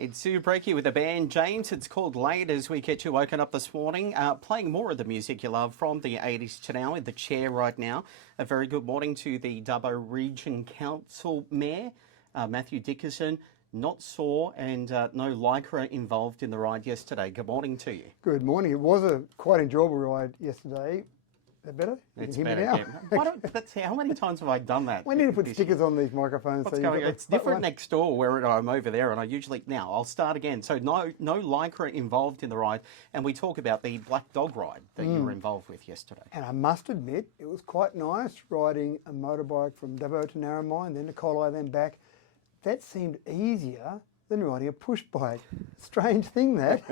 It's Sue Breaky with the band James. It's called Late as we get you woken up this morning. Playing more of the music you love from the 80s to now in the chair right now. A very good morning to the Dubbo Region Council Mayor, Mathew Dickerson. Not sore and no lycra involved in the ride yesterday. Good morning to you. Good morning. It was a quite enjoyable ride yesterday. Is that better? It's better. Yeah. How many times have I done that? We need to put stickers on these microphones. What's going on? It's different next door where I'm over there, and I usually... Now, I'll start again. So no lycra involved in the ride, and we talk about the Black Dog ride that you were involved with yesterday. And I must admit, it was quite nice riding a motorbike from Dubbo to Narromine, then to Collie, then back. That seemed easier than riding a push bike. Strange thing, that.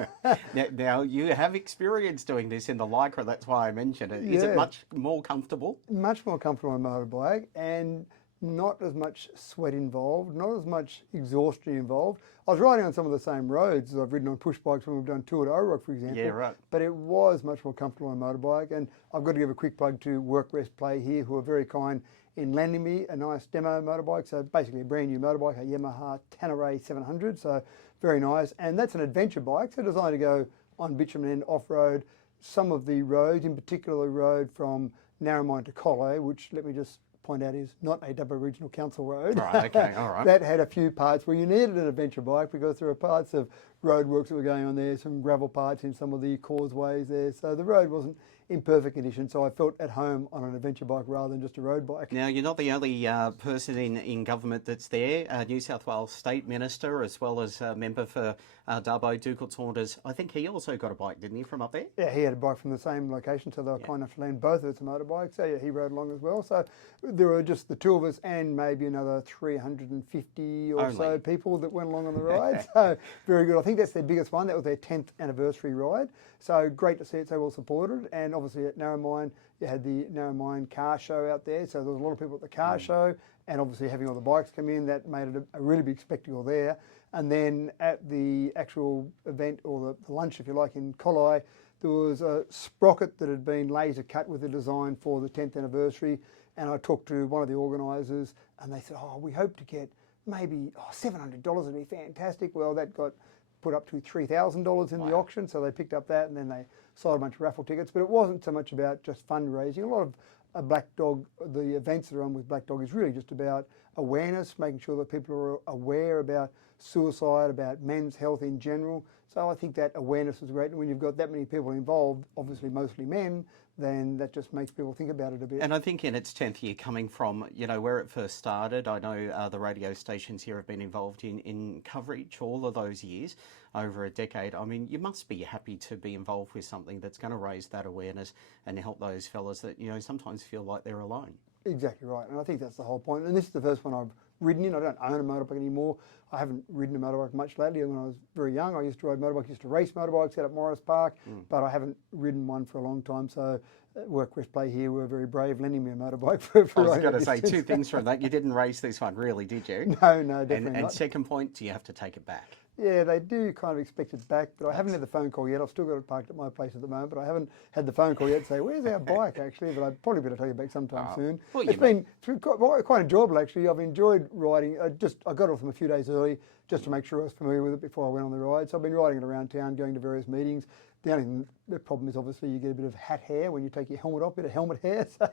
Now, you have experience doing this in the lycra, that's why I mentioned it. Is it much more comfortable? Much more comfortable on a motorbike, and not as much sweat involved, not as much exhaustion involved. I was riding on some of the same roads as I've ridden on push bikes when we've done Tour de Orock, for example. Yeah, right. But it was much more comfortable on a motorbike, and I've got to give a quick plug to Work, Rest, Play here, who are very kind in lending me a nice demo motorbike. So basically a brand new motorbike, a Yamaha Tanneray 700, so very nice. And that's an adventure bike, so designed to go on bitumen and off-road. Some of the roads, in particular the road from Narromine to Collie, which, let me just point out, is not a Dubbo Regional Council road. Right, okay, all right. That had a few parts where you needed an adventure bike because there are parts of roadworks that were going on there, some gravel parts in some of the causeways there. So the road wasn't in perfect condition, so I felt at home on an adventure bike rather than just a road bike. Now, you're not the only person in government that's there. New South Wales State Minister, as well as a member for Dubbo, Dougal Saunders. I think he also got a bike, didn't he, from up there? Yeah, he had a bike from the same location, so they were kind enough to lend both of us a motorbike. So yeah, he rode along as well. So there were just the two of us and maybe another 350 or so people that went along on the ride. So very good. I think that's their biggest one. That was their 10th anniversary ride. So great to see it so well supported. And obviously at Narromine, you had the Narromine car show out there. So there was a lot of people at the car show, and obviously having all the bikes come in, that made it a really big spectacle there. And then at the actual event, or the lunch, if you like, in Collie, there was a sprocket that had been laser cut with a design for the 10th anniversary. And I talked to one of the organisers, and they said, oh, we hope to get maybe $700 would be fantastic. Well, that got put up to $3,000 in the auction, so they picked up that, and then they sold a bunch of raffle tickets. But it wasn't so much about just fundraising. A lot of Black Dog, the events that are on with Black Dog, is really just about awareness, making sure that people are aware about suicide, about men's health in general. So I think that awareness is great, and when you've got that many people involved, obviously mostly men, then that just makes people think about it a bit. And I think in its 10th year, coming from, where it first started, I know the radio stations here have been involved in coverage all of those years, over a decade. I mean, you must be happy to be involved with something that's going to raise that awareness and help those fellas that, sometimes feel like they're alone. Exactly right, and I think that's the whole point. And this is the first one I've ridden in. I don't own a motorbike anymore. I haven't ridden a motorbike much lately. When I was very young, I used to ride motorbikes, used to race motorbikes out at Morris Park, but I haven't ridden one for a long time. So Work, Rest, Play here were very brave lending me a motorbike for I was going to say two things from that. You didn't race this one, really, did you? No, definitely not. And second point, do you have to take it back? Yeah, they do kind of expect it back, but I haven't had the phone call yet. I've still got it parked at my place at the moment, but I haven't had the phone call yet to say, where's our bike, actually? But I'd probably better take it back sometime soon. Well, it's been quite enjoyable, actually. I've enjoyed riding. I got off them a few days early just to make sure I was familiar with it before I went on the ride. So I've been riding it around town, going to various meetings. The problem is obviously you get a bit of hat hair when you take your helmet off, a bit of helmet hair. So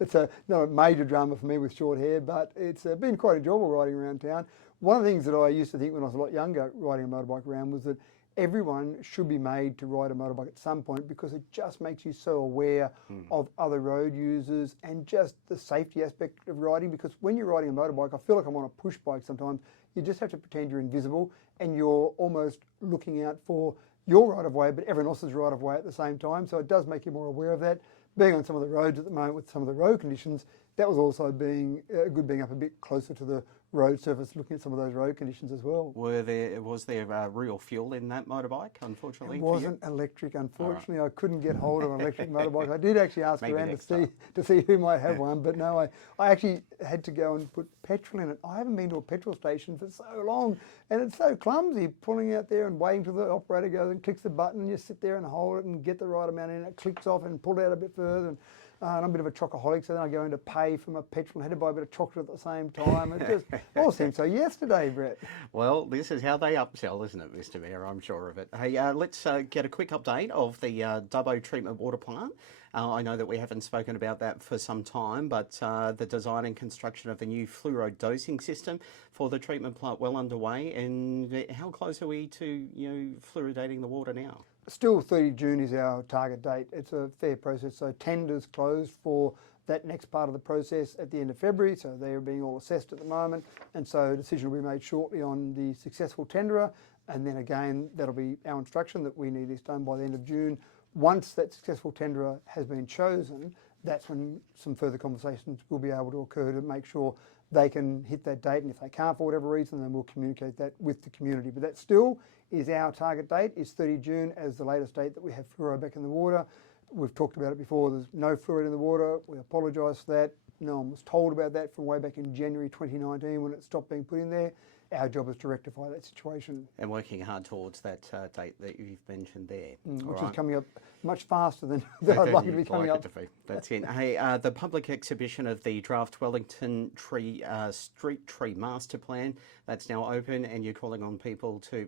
it's not a major drama for me with short hair, but it's been quite enjoyable riding around town. One of the things that I used to think when I was a lot younger riding a motorbike around was that everyone should be made to ride a motorbike at some point, because it just makes you so aware of other road users and just the safety aspect of riding. Because when you're riding a motorbike, I feel like I'm on a push bike sometimes, you just have to pretend you're invisible and you're almost looking out for your right of way, but everyone else's right of way at the same time. So it does make you more aware of that. Being on some of the roads at the moment with some of the road conditions, that was also being up a bit closer to the road surface, looking at some of those road conditions as well. Was there real fuel in that motorbike, unfortunately? It wasn't electric, unfortunately. I couldn't get hold of an electric motorbike. I did actually ask around to see who might have one, but no, I actually had to go and put petrol in it. I haven't been to a petrol station for so long, and it's so clumsy, pulling out there and waiting till the operator goes and clicks the button, and you sit there and hold it and get the right amount in. It clicks off and pull it out a bit further. And And I'm a bit of a chocoholic, so then I go into pay for my petrol and had to buy a bit of chocolate at the same time. It just all seemed so yesterday, Brett. Well, this is how they upsell, isn't it, Mr. Mayor? I'm sure of it. Hey, let's get a quick update of the Dubbo treatment water plant. I know that we haven't spoken about that for some time, but the design and construction of the new fluoro dosing system for the treatment plant well underway. And how close are we to, fluoridating the water now? Still 30 June is our target date. It's a fair process. So tenders closed for that next part of the process at the end of February. So they're being all assessed at the moment. And so a decision will be made shortly on the successful tenderer. And then again, that'll be our instruction that we need this done by the end of June. Once that successful tenderer has been chosen, that's when some further conversations will be able to occur to make sure they can hit that date. And if they can't for whatever reason, then we'll communicate that with the community. But that still is our target date, is 30 June as the latest date that we have fluoro back in the water. We've talked about it before, there's no fluoride in the water. We apologise for that. No one was told about that from way back in January 2019 when it stopped being put in there. Our job is to rectify that situation. And working hard towards that date that you've mentioned there. Which is coming up much faster than I'd like it to be coming up. That's it. Hey, the public exhibition of the draft Wellington Street Tree Master Plan, that's now open, and you're calling on people to,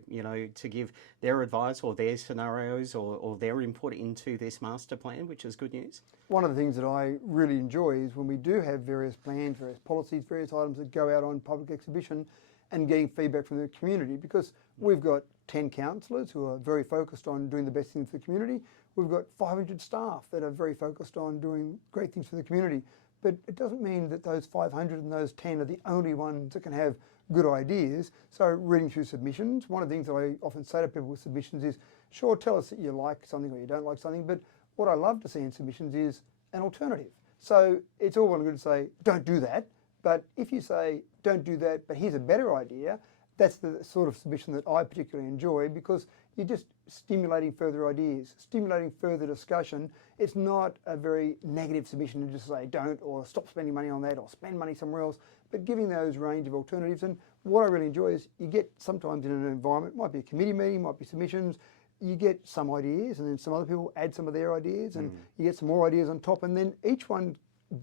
to give their advice or their scenarios or their input into this master plan, which is good news. One of the things that I really enjoy is when we do have various plans, various policies, various items that go out on public exhibition, and getting feedback from the community, because we've got 10 councillors who are very focused on doing the best things for the community. We've got 500 staff that are very focused on doing great things for the community. But it doesn't mean that those 500 and those 10 are the only ones that can have good ideas. So reading through submissions, one of the things that I often say to people with submissions is, sure, tell us that you like something or you don't like something, but what I love to see in submissions is an alternative. So it's all well and good to say, don't do that. But if you say, don't do that, but here's a better idea, that's the sort of submission that I particularly enjoy, because you're just stimulating further ideas, stimulating further discussion. It's not a very negative submission to just say don't, or stop spending money on that, or spend money somewhere else, but giving those range of alternatives. And what I really enjoy is you get sometimes in an environment, might be a committee meeting, might be submissions, you get some ideas and then some other people add some of their ideas and you get some more ideas on top, and then each one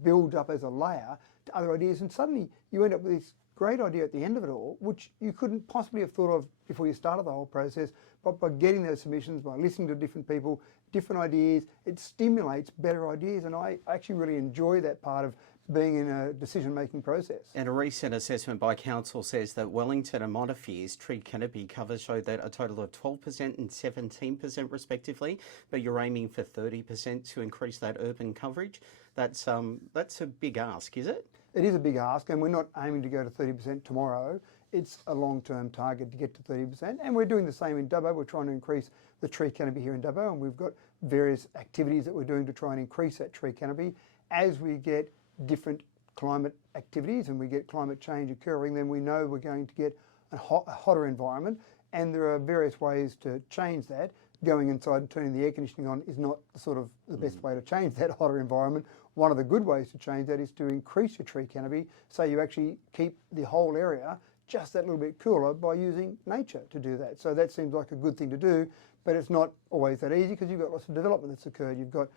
builds up as a layer to other ideas, and suddenly you end up with this great idea at the end of it all, which you couldn't possibly have thought of before you started the whole process. But by getting those submissions, by listening to different people, different ideas, it stimulates better ideas, and I actually really enjoy that part of being in a decision-making process. And a recent assessment by Council says that Wellington and Montefire's tree canopy covers show that a total of 12% and 17% respectively, but you're aiming for 30% to increase that urban coverage. That's a big ask, is it? It is a big ask, and we're not aiming to go to 30% tomorrow. It's a long-term target to get to 30%, and we're doing the same in Dubbo. We're trying to increase the tree canopy here in Dubbo, and we've got various activities that we're doing to try and increase that tree canopy. As we get different climate activities and we get climate change occurring, then we know we're going to get a hotter environment, and there are various ways to change that. Going inside and turning the air conditioning on is not the best way to change that hotter environment. One of the good ways to change that is to increase your tree canopy so you actually keep the whole area just that little bit cooler by using nature to do that. So that seems like a good thing to do, but it's not always that easy because you've got lots of development that's occurred. You've got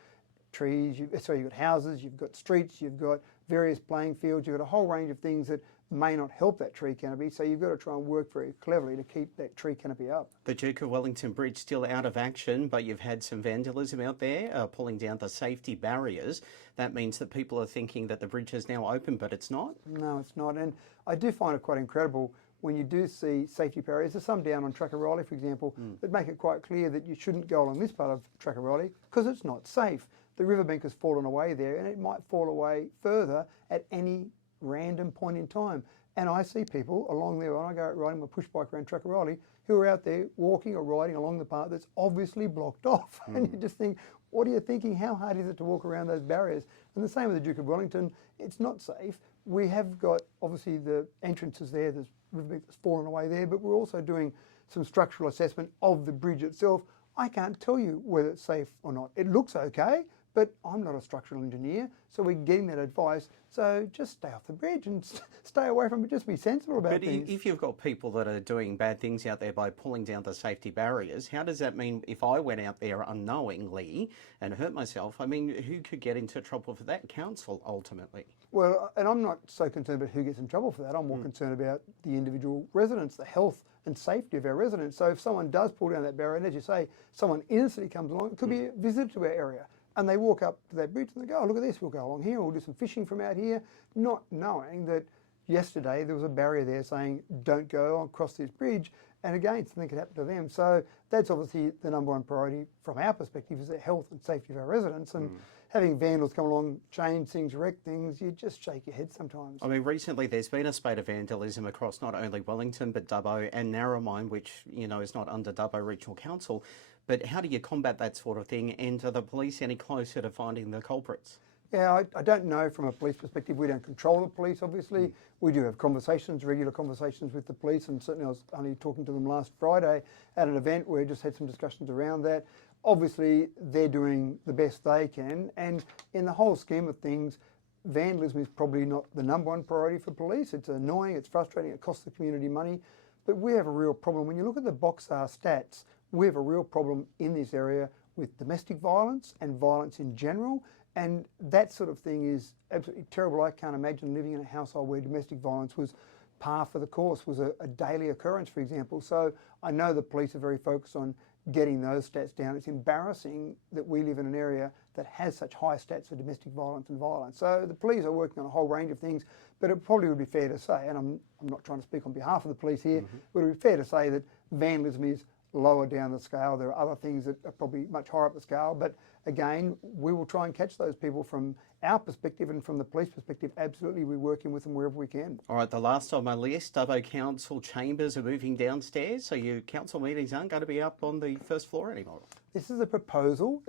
trees, you've got houses, you've got streets, you've got various playing fields, you've got a whole range of things that may not help that tree canopy, so you've got to try and work very cleverly to keep that tree canopy up. The Duke of Wellington Bridge still out of action, but you've had some vandalism out there, pulling down the safety barriers. That means that people are thinking that the bridge is now open, but it's not? No, it's not, and I do find it quite incredible when you do see safety barriers. There's some down on Trackarolli, for example, that make it quite clear that you shouldn't go along this part of Trackarolli because it's not safe. The riverbank has fallen away there, and it might fall away further at any random point in time. And I see people along there when I go out riding my push bike around Trackarolli who are out there walking or riding along the path that's obviously blocked off. And you just think, what are you thinking? How hard is it to walk around those barriers? And the same with the Duke of Wellington. It's not safe. We have got, obviously, the entrances there. There's riverbank that's fallen away there, but we're also doing some structural assessment of the bridge itself. I can't tell you whether it's safe or not. It looks okay, but I'm not a structural engineer, so we're getting that advice. So just stay off the bridge and stay away from it. Just be sensible about things. But if you've got people that are doing bad things out there by pulling down the safety barriers, how does that mean if I went out there unknowingly and hurt myself? I mean, who could get into trouble for that? Council, ultimately. Well, and I'm not so concerned about who gets in trouble for that. I'm more concerned about the individual residents, the health and safety of our residents. So if someone does pull down that barrier, and as you say, someone innocently comes along, it could be a visitor to our area, and they walk up to that bridge and they go, oh, look at this, we'll go along here, we'll do some fishing from out here, not knowing that yesterday there was a barrier there saying don't go across this bridge, and again, something could happen to them. So that's obviously the number one priority from our perspective, is the health and safety of our residents. And having vandals come along, change things, wreck things, you just shake your head sometimes. I mean, recently there's been a spate of vandalism across not only Wellington but Dubbo and Narromine, which, you know, is not under Dubbo Regional Council. But how do you combat that sort of thing? And are the police any closer to finding the culprits? Yeah, I don't know from a police perspective. We don't control the police, obviously. We do have conversations, regular conversations with the police, and certainly I was only talking to them last Friday at an event where we just had some discussions around that. Obviously, they're doing the best they can, and in the whole scheme of things, vandalism is probably not the number one priority for police. It's annoying, it's frustrating, it costs the community money, but we have a real problem. When you look at the Boxar stats, we have a real problem in this area with domestic violence and violence in general, and that sort of thing is absolutely terrible. I can't imagine living in a household where domestic violence was par for the course, was a daily occurrence, for example. So I know the police are very focused on getting those stats down. It's embarrassing that we live in an area that has such high stats of domestic violence and violence. So the police are working on a whole range of things, but it probably would be fair to say, and I'm not trying to speak on behalf of the police here, but it would be fair to say that vandalism is lower down the scale. There are other things that are probably much higher up the scale, but again, we will try and catch those people from our perspective, and from the police perspective, absolutely we're working with them wherever we can. All right, the last on my list, Dubbo Council chambers are moving downstairs, so your council meetings aren't going to be up on the first floor anymore. This is a proposal.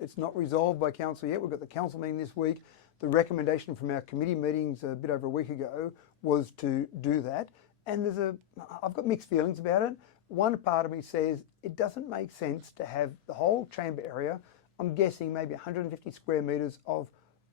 It's not resolved by council yet. We've got the council meeting this week. The recommendation from our committee meetings a bit over a week ago was to do that. And I've got mixed feelings about it. One part of me says it doesn't make sense to have the whole chamber area, I'm guessing maybe 150 square metres of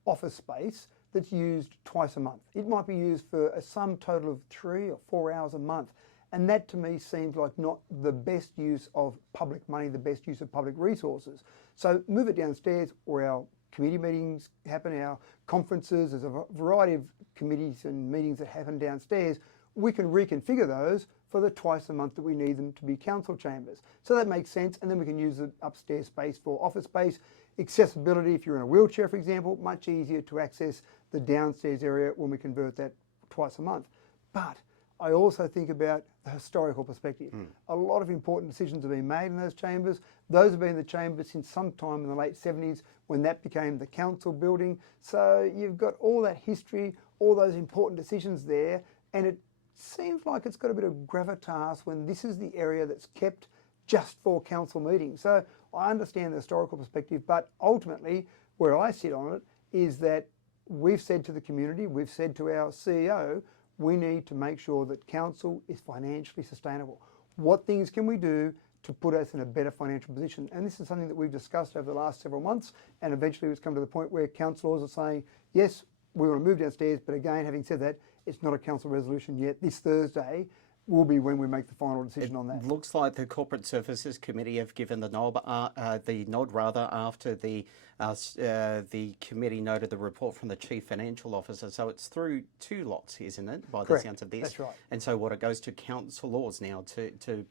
office space that's used twice a month. It might be used for a sum total of 3 or 4 hours a month. And that to me seems like not the best use of public money, the best use of public resources. So move it downstairs where our committee meetings happen, our conferences, there's a variety of committees and meetings that happen downstairs. We can reconfigure those for the twice a month that we need them to be council chambers. So that makes sense, and then we can use the upstairs space for office space. Accessibility, if you're in a wheelchair, for example, much easier to access the downstairs area when we convert that twice a month. But I also think about the historical perspective. A lot of important decisions have been made in those chambers. Those have been in the chambers since sometime in the late 70s when that became the council building. So you've got all that history, all those important decisions there, and it seems like it's got a bit of gravitas when this is the area that's kept just for council meetings. So I understand the historical perspective, but ultimately where I sit on it is that we've said to the community, we've said to our CEO, we need to make sure that council is financially sustainable. What things can we do to put us in a better financial position? And this is something that we've discussed over the last several months, and eventually it's come to the point where councillors are saying, yes, we want to move downstairs, but again, having said that, it's not a council resolution yet. This Thursday will be when we make the final decision on that. It looks like the Corporate Services Committee have given the nod after the committee noted the report from the Chief Financial Officer. So it's through two lots, isn't it, by the sounds of this? That's right. And so what, it goes to councillors now to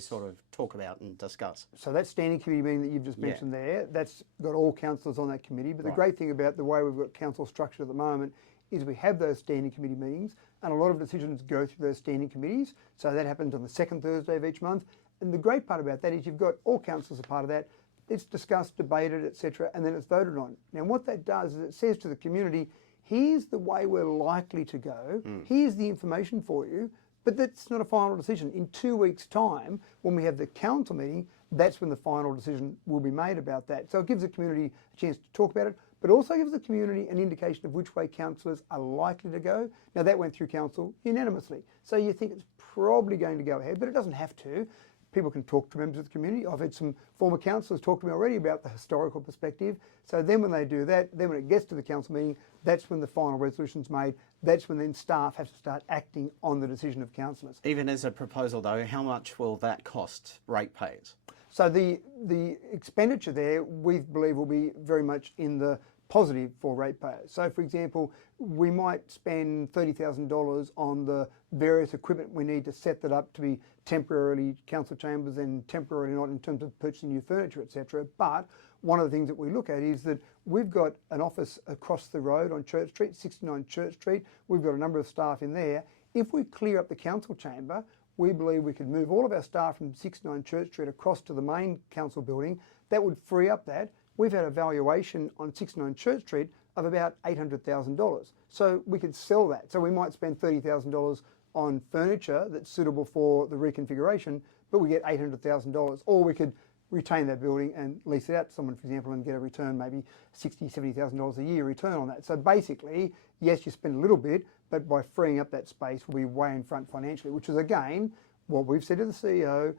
sort of talk about and discuss. So that standing committee meeting that you've just mentioned there, that's got all councillors on that committee. But the great thing about the way we've got council structured at the moment is we have those standing committee meetings, and a lot of decisions go through those standing committees. So that happens on the second Thursday of each month. And the great part about that is you've got all councillors a part of that. It's discussed, debated, etc., and then it's voted on. Now what that does is it says to the community, here's the way we're likely to go, here's the information for you, but that's not a final decision. In 2 weeks' time, when we have the council meeting, that's when the final decision will be made about that. So it gives the community a chance to talk about it, but also gives the community an indication of which way councillors are likely to go. Now that went through council unanimously. So you think it's probably going to go ahead, but it doesn't have to. people can talk to members of the community. I've had some former councillors talk to me already about the historical perspective. So then when they do that, then when it gets to the council meeting, that's when the final resolution's made. That's when then staff have to start acting on the decision of councillors. Even as a proposal though, how much will that cost ratepayers? So the expenditure there, we believe, will be very much in the positive for ratepayers. So for example, we might spend $30,000 on the various equipment we need to set that up to be temporarily council chambers and temporarily not in terms of purchasing new furniture, etc. But one of the things that we look at is that we've got an office across the road on Church Street, 69 Church Street. We've got a number of staff in there. If we clear up the council chamber, we believe we could move all of our staff from 69 Church Street across to the main council building. That would free up that. We've had a valuation on 69 Church Street of about $800,000. So we could sell that. So we might spend $30,000 on furniture that's suitable for the reconfiguration, but we get $800,000. Or we could retain that building and lease it out to someone, for example, and get a return, maybe $60,000, $70,000 a year return on that. So basically, yes, you spend a little bit, but by freeing up that space, we'll be way in front financially, which is, again, what we've said to the CEO.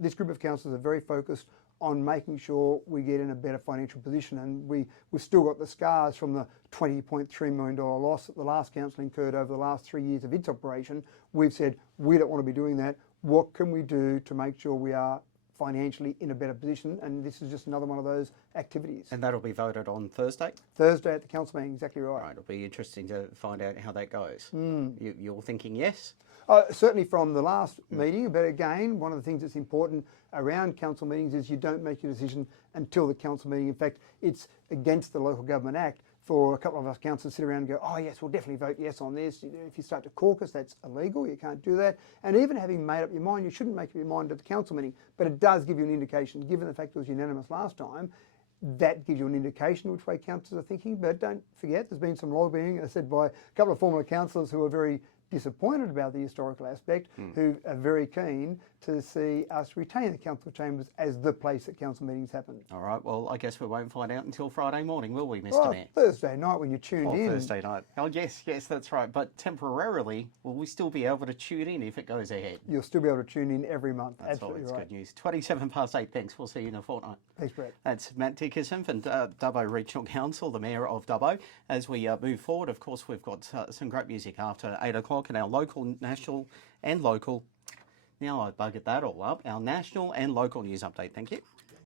This group of councillors are very focused on making sure we get in a better financial position, and we've still got the scars from the $20.3 million loss that the last council incurred over the last 3 years of its operation. We've said we don't want to be doing that. What can we do to make sure we are financially in a better position? And this is just another one of those activities. And that'll be voted on Thursday? Thursday at the council meeting, exactly right. Right, it'll be interesting to find out how that goes. You're thinking yes? Certainly from the last meeting, but again, one of the things that's important around council meetings is you don't make your decision until the council meeting. In fact, it's against the Local Government Act for a couple of us councillors to sit around and go, oh yes, we'll definitely vote yes on this. If you start to caucus, that's illegal, you can't do that. And even having made up your mind, you shouldn't make up your mind at the council meeting, but it does give you an indication, given the fact it was unanimous last time, that gives you an indication which way councillors are thinking. But don't forget, there's been some lobbying, as I said, by a couple of former councillors who are very disappointed about the historical aspect, who are very keen to see us retain the council chambers as the place that council meetings happen. All right, well, I guess we won't find out until Friday morning, will we, Mr. Mayor? Thursday night when you're tuned in. Thursday night. Oh, yes, that's right. But temporarily, will we still be able to tune in if it goes ahead? You'll still be able to tune in every month. That's absolutely always right. Good news. 8:27. Thanks. We'll see you in a fortnight. Thanks, Brett. That's Matt Dickerson from Dubbo Regional Council, the Mayor of Dubbo. As we move forward, of course, we've got some great music after 8 o'clock and our local, national and local, now I buggered that all up, our national and local news update. Thank you.